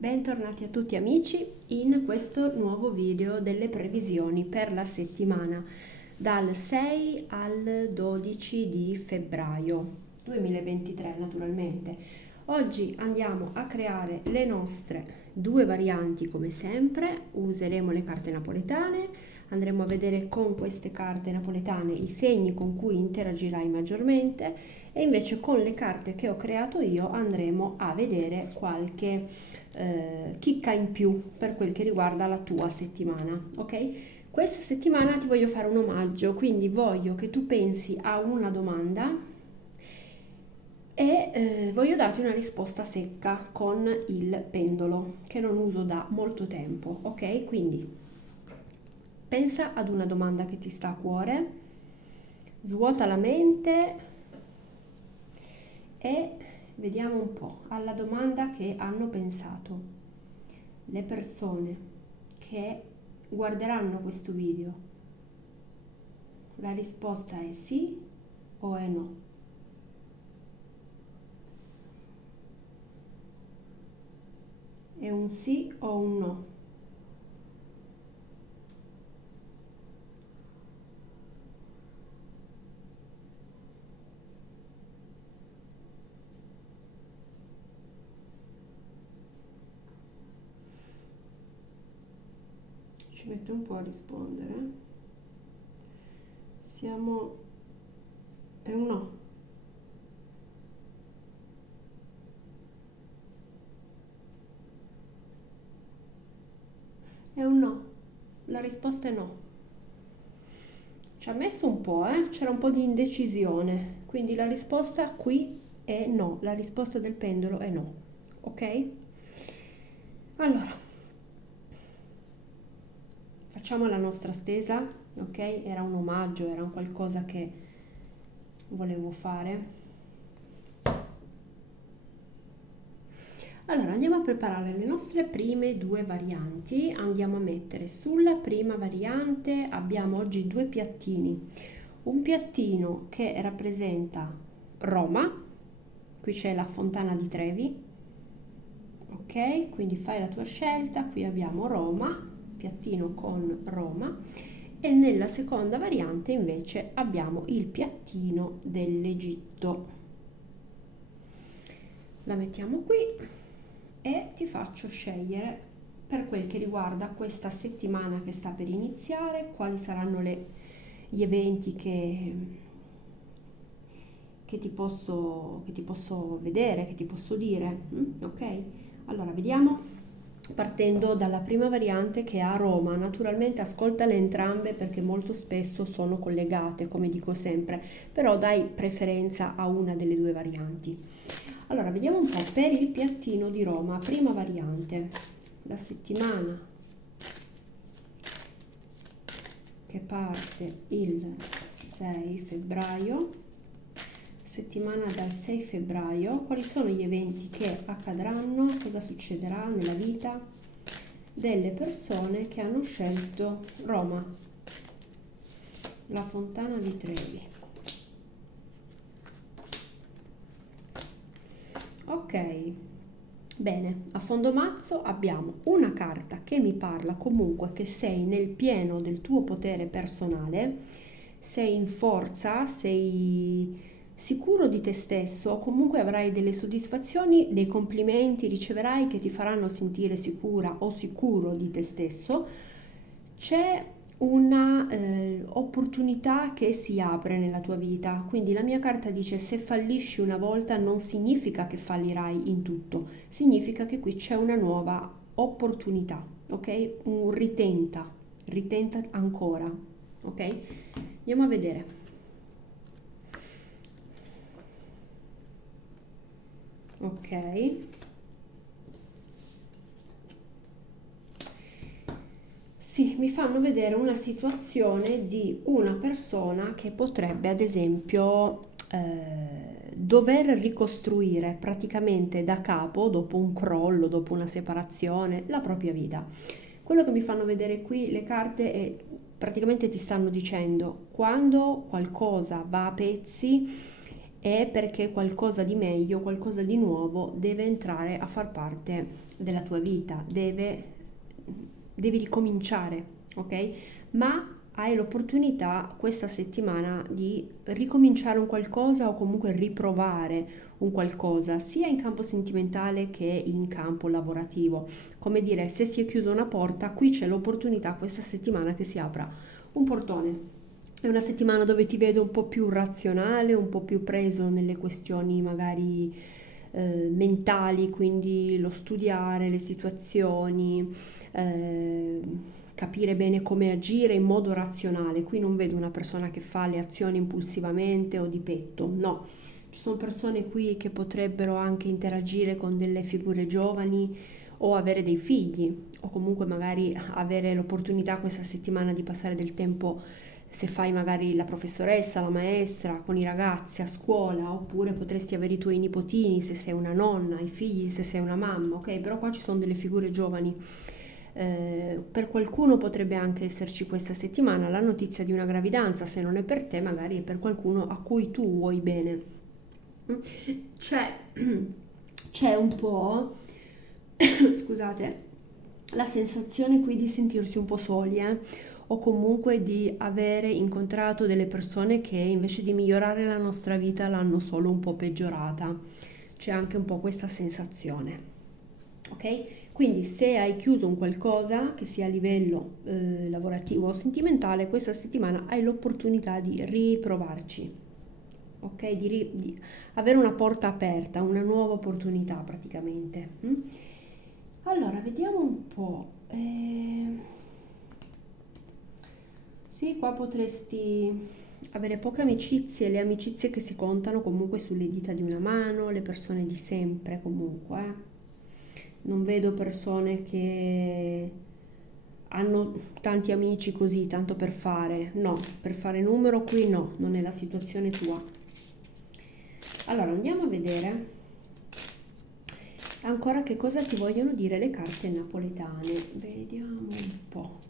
Bentornati a tutti amici in questo nuovo video delle previsioni per la settimana dal 6 al 12 di febbraio 2023 naturalmente. Oggi andiamo a creare le nostre due varianti come sempre, useremo le carte napoletane, andremo a vedere con queste carte napoletane i segni con cui interagirai maggiormente e invece con le carte che ho creato io andremo a vedere qualche chicca in più per quel che riguarda la tua settimana, ok? Questa settimana ti voglio fare un omaggio, quindi voglio che tu pensi a una domanda e voglio darti una risposta secca con il pendolo che non uso da molto tempo, ok? Quindi pensa ad una domanda che ti sta a cuore, svuota la mente e vediamo un po' alla domanda che hanno pensato le persone che guarderanno questo video. La risposta è sì o è no? È un sì o un no? Ci metto un po' a rispondere. Siamo... è un no. È un no. La risposta è no. Ci ha messo un po', c'era un po' di indecisione. Quindi la risposta qui è no. La risposta del pendolo è no. Ok? Allora, facciamo la nostra stesa, ok? Era un omaggio, era un qualcosa che volevo fare. Allora, andiamo a preparare le nostre prime due varianti. Andiamo a mettere sulla prima variante, abbiamo oggi due piattini. Un piattino che rappresenta Roma, qui c'è la Fontana di Trevi, ok? Quindi fai la tua scelta, qui abbiamo Roma, piattino con Roma, e nella seconda variante invece abbiamo il piattino dell'Egitto. La mettiamo qui e ti faccio scegliere per quel che riguarda questa settimana che sta per iniziare, quali saranno gli eventi che ti posso vedere, che ti posso dire, ok? Allora, vediamo. Partendo dalla prima variante che è a Roma, naturalmente ascoltale entrambe perché molto spesso sono collegate, come dico sempre, però dai preferenza a una delle due varianti. Allora, vediamo un po' per il piattino di Roma, prima variante, la settimana che parte il 6 febbraio, settimana dal 6 febbraio, quali sono gli eventi che accadranno, cosa succederà nella vita delle persone che hanno scelto Roma, la Fontana di Trevi. Ok, bene, a fondo mazzo abbiamo una carta che mi parla comunque che sei nel pieno del tuo potere personale, sei in forza, sei sicuro di te stesso, o comunque avrai delle soddisfazioni, dei complimenti riceverai che ti faranno sentire sicura o sicuro di te stesso. C'è una opportunità che si apre nella tua vita, quindi la mia carta dice se fallisci una volta non significa che fallirai in tutto, significa che qui c'è una nuova opportunità, ok? Un ritenta ancora, ok? Andiamo a vedere. Ok, sì, mi fanno vedere una situazione di una persona che potrebbe, ad esempio, dover ricostruire praticamente da capo, dopo un crollo, dopo una separazione, la propria vita. Quello che mi fanno vedere qui le carte è praticamente ti stanno dicendo quando qualcosa va a pezzi è perché qualcosa di meglio, qualcosa di nuovo deve entrare a far parte della tua vita, devi ricominciare, ok? Ma hai l'opportunità questa settimana di ricominciare un qualcosa o comunque riprovare un qualcosa, sia in campo sentimentale che in campo lavorativo. Come dire, se si è chiusa una porta, qui c'è l'opportunità questa settimana che si apra un portone. È una settimana dove ti vedo un po' più razionale, un po' più preso nelle questioni magari mentali, quindi lo studiare le situazioni, eh, capire bene come agire in modo razionale. Qui non vedo una persona che fa le azioni impulsivamente o di petto, no. Ci sono persone qui che potrebbero anche interagire con delle figure giovani o avere dei figli o comunque magari avere l'opportunità questa settimana di passare del tempo se fai magari la professoressa, la maestra con i ragazzi a scuola, oppure potresti avere i tuoi nipotini se sei una nonna, i figli se sei una mamma, ok? Però qua ci sono delle figure giovani. Per qualcuno potrebbe anche esserci questa settimana la notizia di una gravidanza, se non è per te, magari è per qualcuno a cui tu vuoi bene. C'è, c'è un po', scusate, la sensazione qui di sentirsi un po' soli, o comunque di avere incontrato delle persone che invece di migliorare la nostra vita l'hanno solo un po' peggiorata. C'è anche un po' questa sensazione. Ok? Quindi se hai chiuso un qualcosa, che sia a livello lavorativo o sentimentale, questa settimana hai l'opportunità di riprovarci, ok? Di avere una porta aperta, una nuova opportunità praticamente. Allora, vediamo un po'. Sì, qua potresti avere poche amicizie, le amicizie che si contano comunque sulle dita di una mano, le persone di sempre comunque. Non vedo persone che hanno tanti amici così, tanto per fare. No, per fare numero qui no, non è la situazione tua. Allora, andiamo a vedere ancora che cosa ti vogliono dire le carte napoletane. Vediamo un po'.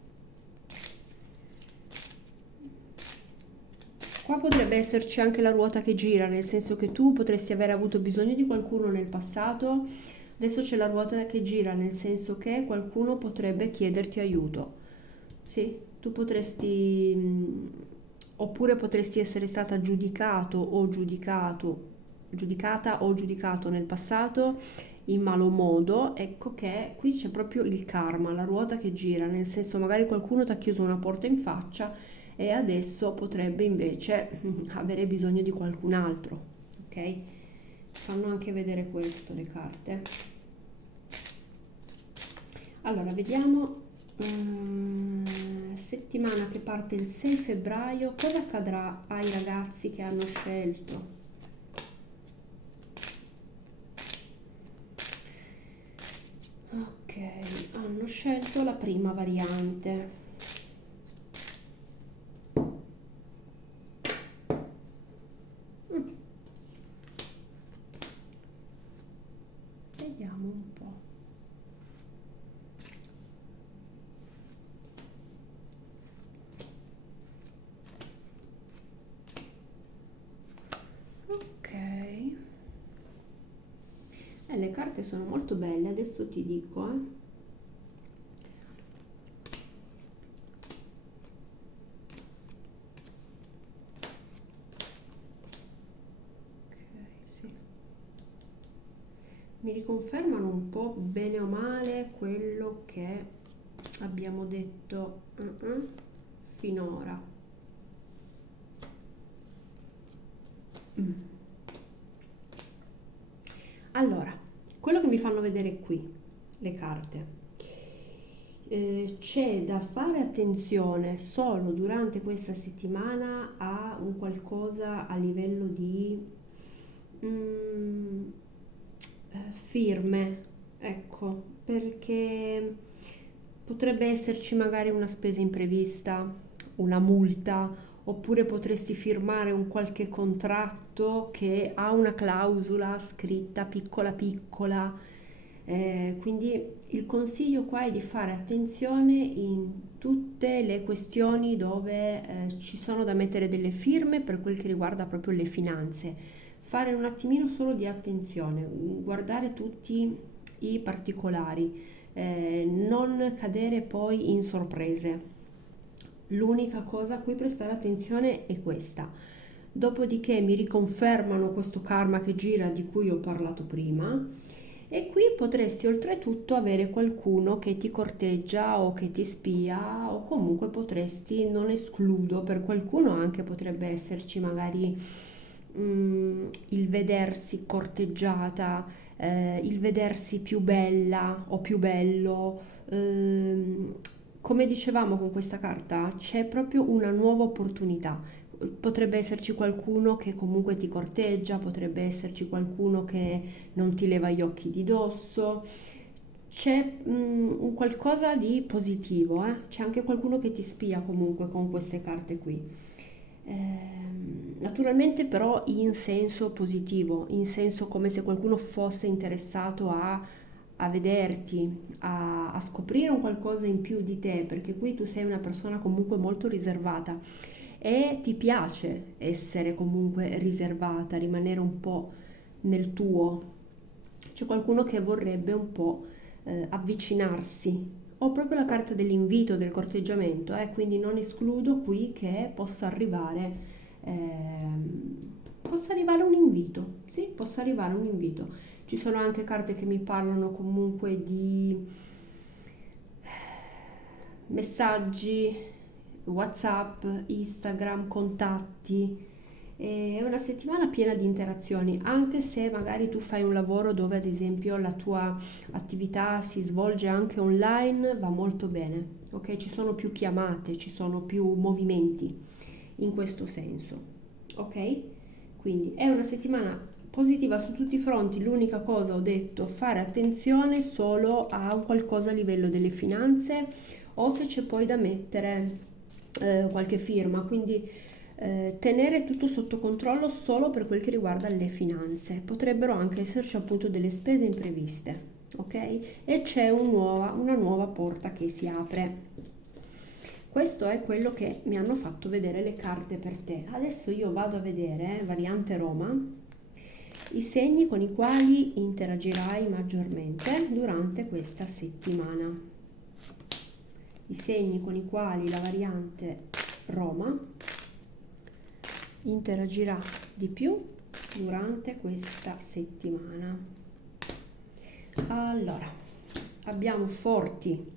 Qua potrebbe esserci anche la ruota che gira, nel senso che tu potresti aver avuto bisogno di qualcuno nel passato, adesso c'è la ruota che gira, nel senso che qualcuno potrebbe chiederti aiuto. Sì, tu potresti, oppure potresti essere stata giudicato o giudicato, giudicata o giudicato nel passato in malo modo. Ecco che qui c'è proprio il karma, la ruota che gira, nel senso magari qualcuno ti ha chiuso una porta in faccia e adesso potrebbe invece avere bisogno di qualcun altro, ok? Fanno anche vedere questo le carte. Allora, vediamo settimana che parte il 6 febbraio, cosa accadrà ai ragazzi che hanno scelto? Ok, hanno scelto la prima variante. Mm, Vediamo un po'. Ok. Le carte sono molto belle, adesso ti dico, Ok, sì. Mi riconfermano un po' bene o male quello che abbiamo detto finora. Mm. Allora, quello che mi fanno vedere qui, le carte. C'è da fare attenzione solo durante questa settimana a un qualcosa a livello di mm, firme, ecco, perché potrebbe esserci magari una spesa imprevista, una multa, oppure potresti firmare un qualche contratto che ha una clausola scritta piccola piccola. Quindi il consiglio qua è di fare attenzione in tutte le questioni dove ci sono da mettere delle firme per quel che riguarda proprio le finanze. fare un attimino solo di attenzione, guardare tutti i particolari, non cadere poi in sorprese. L'unica cosa a cui prestare attenzione è questa. Dopodiché mi riconfermano questo karma che gira di cui ho parlato prima e qui potresti oltretutto avere qualcuno che ti corteggia o che ti spia o comunque potresti, non escludo, per qualcuno anche potrebbe esserci magari il vedersi corteggiata, il vedersi più bella o più bello. Come dicevamo con questa carta, c'è proprio una nuova opportunità. Potrebbe esserci qualcuno che comunque ti corteggia, potrebbe esserci qualcuno che non ti leva gli occhi di dosso. C'è un qualcosa di positivo, eh? C'è anche qualcuno che ti spia comunque con queste carte qui. Naturalmente però in senso positivo, in senso come se qualcuno fosse interessato a vederti, a scoprire un qualcosa in più di te, perché qui tu sei una persona comunque molto riservata e ti piace essere comunque riservata, rimanere un po' nel tuo. C'è qualcuno che vorrebbe un po' avvicinarsi. Ho proprio la carta dell'invito, del corteggiamento, quindi non escludo qui che possa arrivare un invito. Sì, possa arrivare un invito. Ci sono anche carte che mi parlano comunque di messaggi, WhatsApp, Instagram, contatti. È una settimana piena di interazioni, anche se magari tu fai un lavoro dove ad esempio la tua attività si svolge anche online, va molto bene, ok? Ci sono più chiamate, ci sono più movimenti in questo senso, ok? Quindi è una settimana positiva su tutti i fronti. L'unica cosa ho detto, fare attenzione solo a qualcosa a livello delle finanze o se c'è poi da mettere qualche firma, quindi tenere tutto sotto controllo solo per quel che riguarda le finanze. Potrebbero anche esserci appunto delle spese impreviste, ok? E c'è una nuova porta che si apre. Questo è quello che mi hanno fatto vedere le carte per te. Adesso io vado a vedere, variante Roma, i segni con i quali interagirai maggiormente durante questa settimana. I segni con i quali la variante Roma interagirà di più durante questa settimana. Allora, abbiamo forti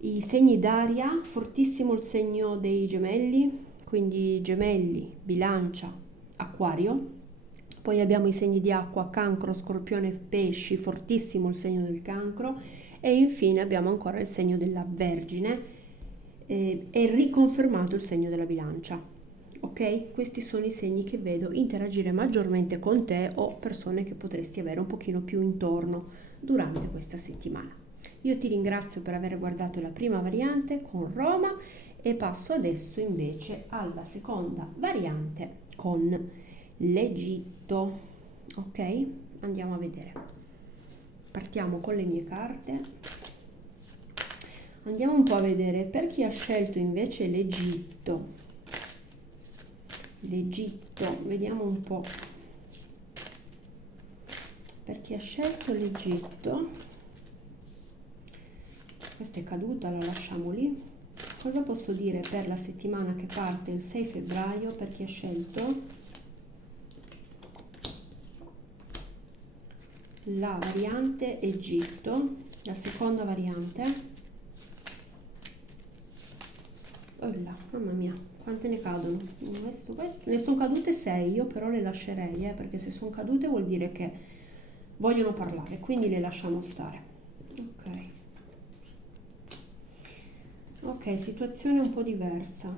i segni d'aria, fortissimo il segno dei gemelli, quindi gemelli, bilancia, acquario. Poi abbiamo i segni di acqua, cancro, scorpione, pesci, fortissimo il segno del cancro. E infine abbiamo ancora il segno della Vergine e riconfermato il segno della bilancia. Ok? Questi sono i segni che vedo interagire maggiormente con te o persone che potresti avere un pochino più intorno durante questa settimana. Io ti ringrazio per aver guardato la prima variante con Roma e passo adesso invece alla seconda variante con l'Egitto. Ok? Andiamo a vedere. Partiamo con le mie carte. Andiamo un po' a vedere per chi ha scelto invece l'Egitto. L'Egitto, vediamo un po'. Per chi ha scelto l'Egitto, questa è caduta, la lasciamo lì. Cosa posso dire per la settimana che parte il 6 febbraio per chi ha scelto la variante Egitto, la seconda variante? Oh là, mamma mia, quante ne cadono? Questo. Ne sono cadute 6, io però le lascerei, perché se sono cadute vuol dire che vogliono parlare, quindi le lasciamo stare. Ok. Ok, situazione un po' diversa.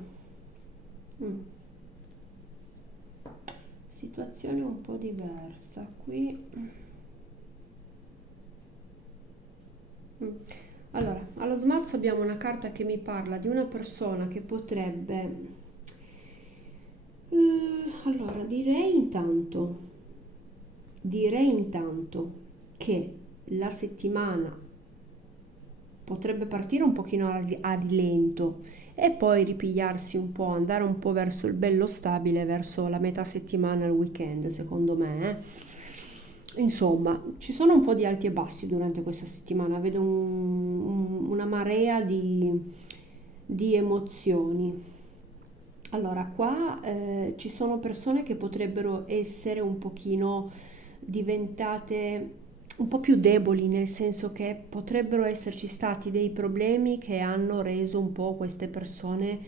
Situazione un po' diversa. Qui. Allora, allo smalzo abbiamo una carta che mi parla di una persona che potrebbe. Allora, direi intanto che la settimana potrebbe partire un pochino a rilento e poi ripigliarsi un po', andare un po' verso il bello stabile, verso la metà settimana, il weekend, secondo me. Insomma, ci sono un po' di alti e bassi durante questa settimana, vedo una marea di emozioni. Allora, qua ci sono persone che potrebbero essere un pochino diventate un po' più deboli, nel senso che potrebbero esserci stati dei problemi che hanno reso un po' queste persone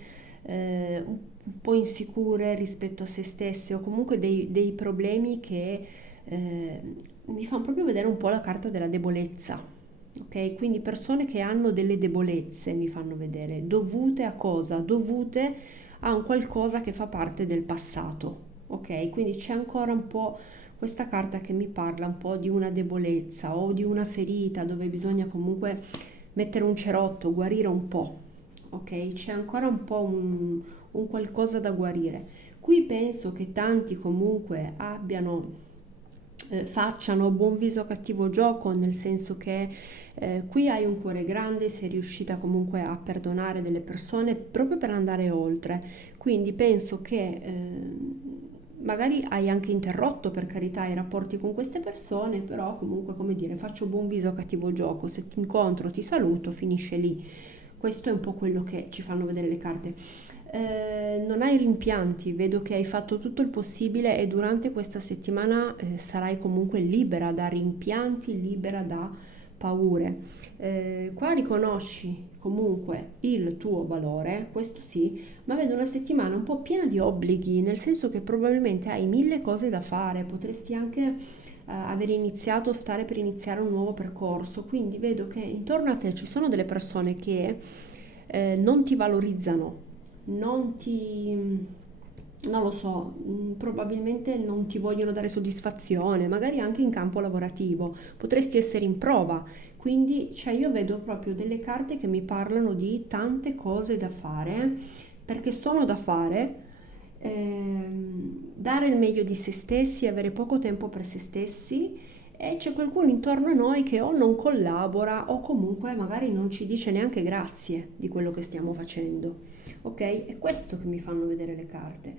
un po' insicure rispetto a se stesse o comunque dei problemi che mi fanno proprio vedere un po' la carta della debolezza. Ok, quindi persone che hanno delle debolezze mi fanno vedere, dovute a cosa? Dovute a un qualcosa che fa parte del passato. Ok, quindi c'è ancora un po' questa carta che mi parla un po' di una debolezza o di una ferita dove bisogna comunque mettere un cerotto, guarire un po'. Ok, c'è ancora un po' un qualcosa da guarire. Qui penso che tanti comunque facciano buon viso a cattivo gioco, nel senso che qui hai un cuore grande, sei riuscita comunque a perdonare delle persone proprio per andare oltre. Quindi penso che magari hai anche interrotto per carità i rapporti con queste persone, però comunque come dire, faccio buon viso a cattivo gioco, se ti incontro ti saluto, finisce lì. Questo è un po' quello che ci fanno vedere le carte. Non hai rimpianti, vedo che hai fatto tutto il possibile e durante questa settimana sarai comunque libera da rimpianti, libera da paure. Qua riconosci comunque il tuo valore, questo sì, ma vedo una settimana un po' piena di obblighi, nel senso che probabilmente hai mille cose da fare, potresti anche aver iniziato, stare per iniziare un nuovo percorso, quindi vedo che intorno a te ci sono delle persone che non ti valorizzano, non ti, non lo so, probabilmente non ti vogliono dare soddisfazione, magari anche in campo lavorativo, potresti essere in prova, quindi cioè, io vedo proprio delle carte che mi parlano di tante cose da fare, perché sono da fare, dare il meglio di se stessi, avere poco tempo per se stessi e c'è qualcuno intorno a noi che o non collabora o comunque magari non ci dice neanche grazie di quello che stiamo facendo. Ok? È questo che mi fanno vedere le carte.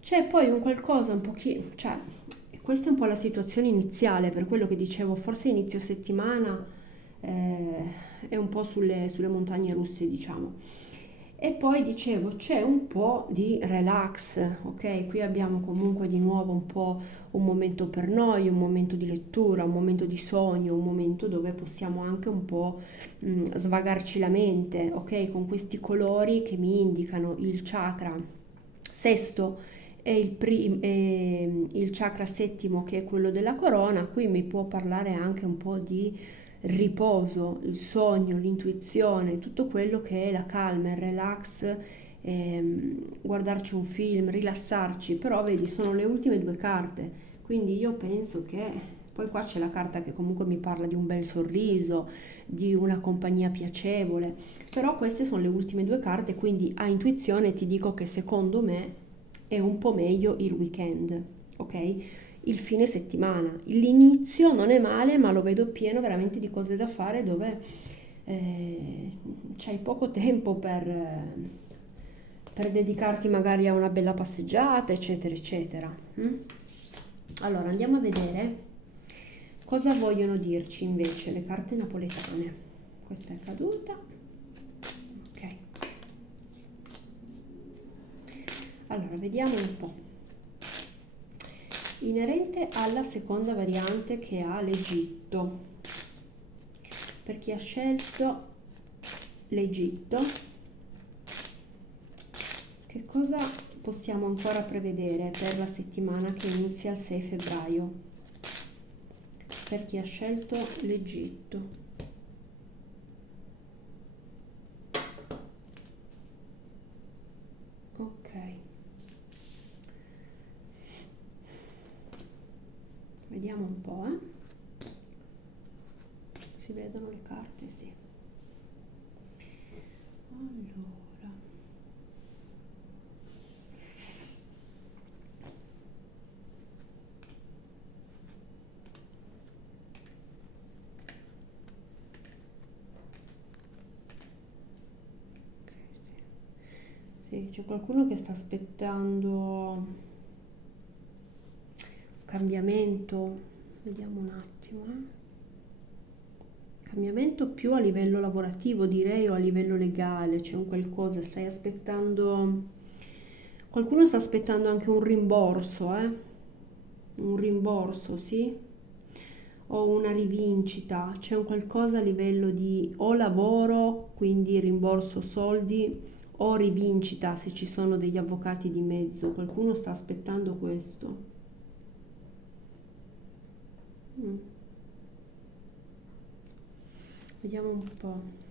C'è poi un qualcosa un pochino, cioè, questa è un po' la situazione iniziale, per quello che dicevo, forse inizio settimana è un po' sulle montagne russe, diciamo. E poi dicevo, c'è un po' di relax, ok? Qui abbiamo comunque di nuovo un po' un momento per noi, un momento di lettura, un momento di sogno, un momento dove possiamo anche un po' svagarci la mente, ok? Con questi colori che mi indicano il chakra sesto e il chakra settimo che è quello della corona, qui mi può parlare anche un po' di riposo, il sogno, l'intuizione, tutto quello che è la calma, il relax, guardarci un film, rilassarci, però vedi, sono le ultime due carte, quindi io penso che poi qua c'è la carta che comunque mi parla di un bel sorriso, di una compagnia piacevole, però queste sono le ultime due carte, quindi a intuizione ti dico che secondo me è un po' meglio il weekend, ok? Il fine settimana. L'inizio non è male, ma lo vedo pieno veramente di cose da fare dove eh, c'hai poco tempo per dedicarti magari a una bella passeggiata, eccetera, eccetera. Mm? Allora, andiamo a vedere cosa vogliono dirci invece le carte napoletane. Questa è caduta. Ok. Allora, vediamo un po'. Inerente alla seconda variante che ha l'Egitto. Per chi ha scelto l'Egitto, che cosa possiamo ancora prevedere per la settimana che inizia il 6 febbraio? Per chi ha scelto l'Egitto. Ok. Vediamo un po', eh. Si vedono le carte, sì. Allora. Ok, sì. Sì, c'è qualcuno che sta aspettando un cambiamento. Vediamo un attimo, Cambiamento più a livello lavorativo, direi, o a livello legale. C'è un qualcosa, stai aspettando. Qualcuno sta aspettando anche un rimborso, eh? Un rimborso, sì? O una rivincita. C'è un qualcosa a livello di o lavoro, quindi rimborso soldi, o rivincita se ci sono degli avvocati di mezzo. Qualcuno sta aspettando questo. Mm. Vediamo un po'.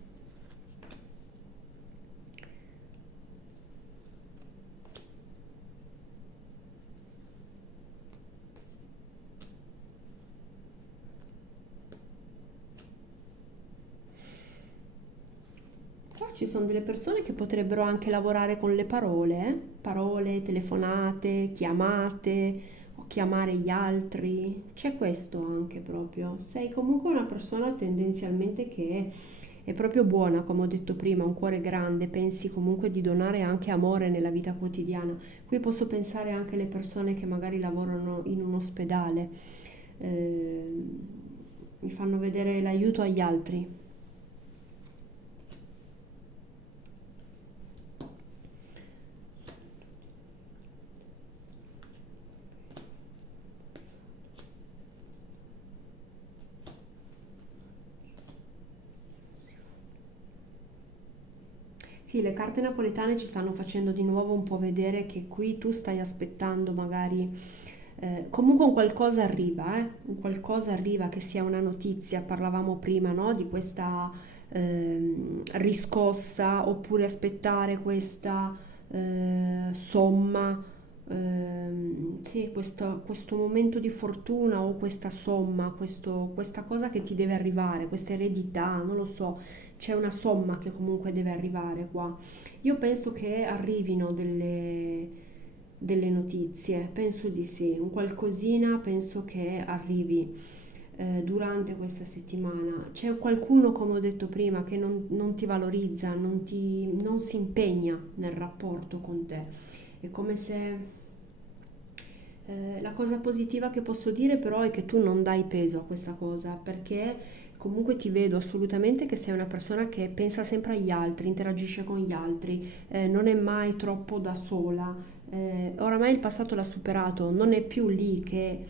Qua ci sono delle persone che potrebbero anche lavorare con le parole, parole, telefonate, chiamate o chiamare gli altri. C'è questo anche proprio. Sei comunque una persona tendenzialmente che è proprio buona, come ho detto prima, un cuore grande, pensi comunque di donare anche amore nella vita quotidiana. Qui posso pensare anche alle persone che magari lavorano in un ospedale, mi fanno vedere l'aiuto agli altri. Sì, le carte napoletane ci stanno facendo di nuovo un po' vedere che qui tu stai aspettando magari, comunque un qualcosa arriva, un qualcosa arriva che sia una notizia, parlavamo prima, no? Di questa riscossa oppure aspettare questa somma, sì, questo momento di fortuna o questa somma, questa cosa che ti deve arrivare, questa eredità, non lo so, c'è una somma che comunque deve arrivare qua. Io penso che arrivino delle notizie, penso di sì, un qualcosina penso che arrivi durante questa settimana. C'è qualcuno, come ho detto prima, che non ti valorizza, non si impegna nel rapporto con te. È come se la cosa positiva che posso dire però è che tu non dai peso a questa cosa perché comunque ti vedo assolutamente che sei una persona che pensa sempre agli altri, interagisce con gli altri, non è mai troppo da sola. Oramai il passato l'ha superato, non è più lì che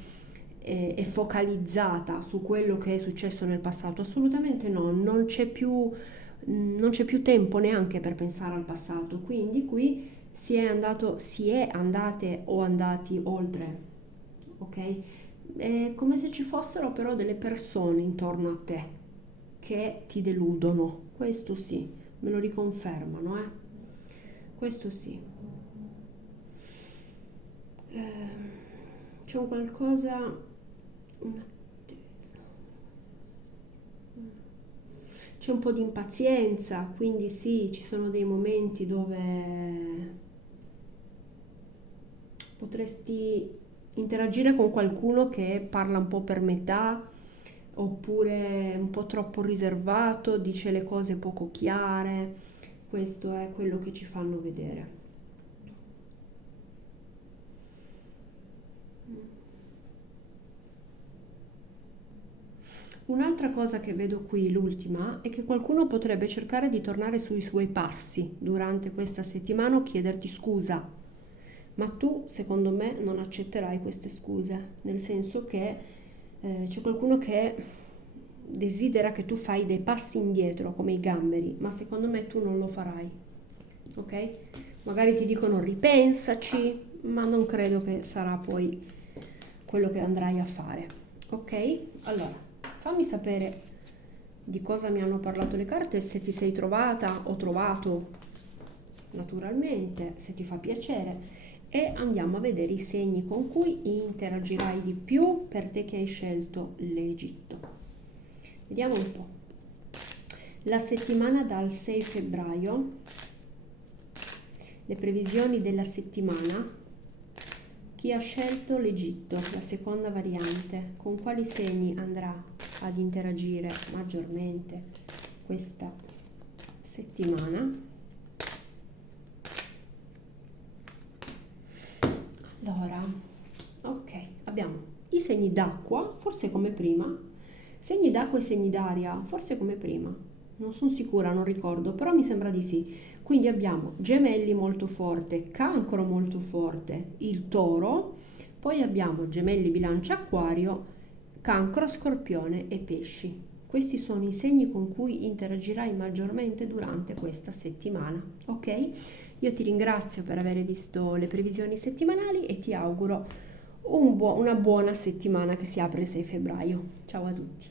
è focalizzata su quello che è successo nel passato, assolutamente no, non c'è più tempo neanche per pensare al passato, quindi qui si è andate o andati oltre, ok? È come se ci fossero però delle persone intorno a te che ti deludono, questo sì, me lo riconfermano, questo sì. C'è un qualcosa, un'attesa. C'è un po' di impazienza, quindi sì, ci sono dei momenti dove potresti interagire con qualcuno che parla un po' per metà, oppure un po' troppo riservato, dice le cose poco chiare. Questo è quello che ci fanno vedere. Un'altra cosa che vedo qui, l'ultima, è che qualcuno potrebbe cercare di tornare sui suoi passi durante questa settimana o chiederti scusa, ma tu, secondo me, non accetterai queste scuse, nel senso che c'è qualcuno che desidera che tu fai dei passi indietro come i gamberi, ma secondo me tu non lo farai, ok? Magari ti dicono ripensaci, ma non credo che sarà poi quello che andrai a fare, ok? Allora, fammi sapere di cosa mi hanno parlato le carte, se ti sei trovata o trovato naturalmente, se ti fa piacere e andiamo a vedere i segni con cui interagirai di più per te che hai scelto l'Egitto. Vediamo un po'. La settimana dal 6 febbraio, le previsioni della settimana, chi ha scelto l'Egitto, la seconda variante, con quali segni andrà ad interagire maggiormente questa settimana? Allora, ok, abbiamo i segni d'acqua, forse come prima, segni d'acqua e segni d'aria, forse come prima. Non sono sicura, non ricordo, però mi sembra di sì. Quindi abbiamo gemelli molto forte, cancro molto forte, il toro, poi abbiamo gemelli, bilancia, acquario, cancro, scorpione e pesci. Questi sono i segni con cui interagirai maggiormente durante questa settimana, ok? Io ti ringrazio per aver visto le previsioni settimanali e ti auguro una buona settimana che si apre il 6 febbraio. Ciao a tutti.